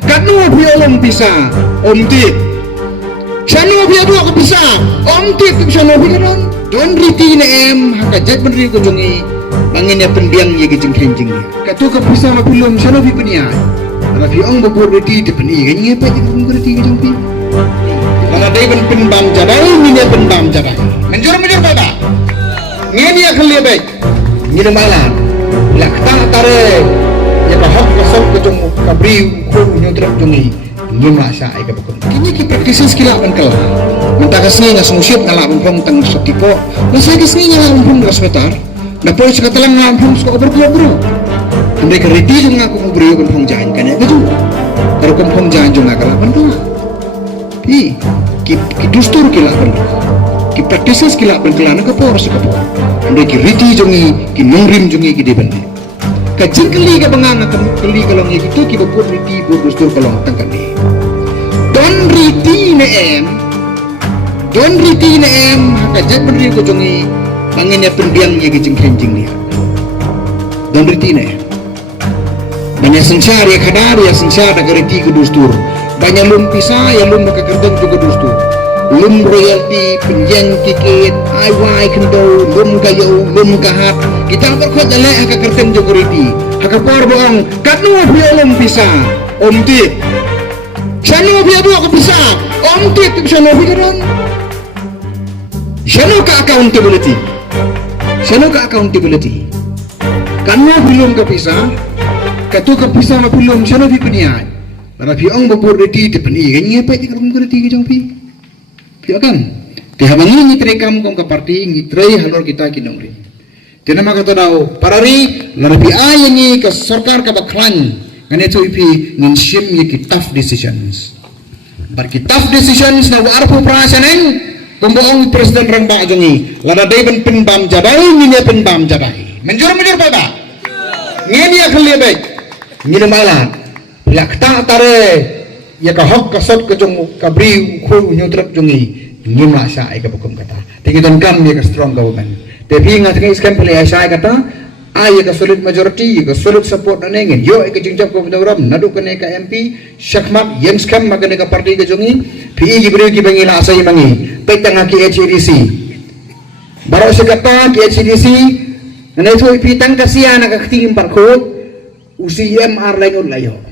Kanu biolong bisa omti Shano biya dua ko bisa omti shano biya ron don riti na haka jat benri ko jongi bangin ya pendiang ye gijing krinjing dia katu ka bisa ma pilum shano bi penia rafi ong bobor riti de peni ganye pa jing ko riti gijing pi lana dai ben penbam jadai min ya penbam jadai menjur pada ngeni ya khali baik ngini malan lakta tare ya bahak kasok ko jong kabri ko nyotrap jongi ngima sa ay kabukon kini ki praktisis kila ban kala mentakas ni nga sumusyip nga labong pong tang sotipo nasagis ni nga labong pong rasmetar na po isa katalang nga labong sko bro hindi ka riti yung nga kung ubrio kung pong jahan ka na ito pero kung pong jahan yung nga kalaban ka ki dustur kila ban ki praktisis kila ban kala na kapor sa kapor hindi ki riti yung ki nungrim yung ki di ban kajing kali ka banganga kali ka lang itu ki bapur riti bu dustur kalong tangkan ni Don riti na haka jat berdiri ko jongi bangin ya pendiang ye gijing krinjing dia don riti na banyak sensar ya kadar ya sensar daga riti ko dustur banyak lum pisa ya lum nakakerden juga dustur lum royalty penjeng tiket ai kendo lum kayo lum kahat kita berkot jale haka kerden juga riti haka por boong kanu biolong pisa omti Shano biya dua ko bisa omti shano biya ron shano ka accountability kanu belum ka bisa katu ka bisa na belum shano bi peniai para piong bobor reti te peni ganye pa ti karum reti ke jong pi kan ti habangi ni trekam kong ka parti ni trei halor kita kinongri tinama ka tadao parari larapi ayani ka sarkar ka baklan ngane to ipi ngin shim ye ki tough decisions bar ki tough decisions na warpo prasaneng pemboong presiden rang ba jongi lada dai ben penbam jadai ngine penbam jadai menjur pada ngeni ya khali baik ngine malan lakta tare ya ka hok ka sot ka jong kabri khu nyutrap jongi ngima sa ai ka bukum kata tingidon kam ye ka strong government tapi ngat ngai skam pele ai kata ay ka solid majority ka solid support na nengen yo ka jingjap ko program nadu ka ne ka MP shakmat yems kam magane ka party ka jongi pi gibre ki bangila asai mangi petanga ki HDC baro se kata ki HDC na ito ipitang kasiya na kaktingin parko UCMR layon layo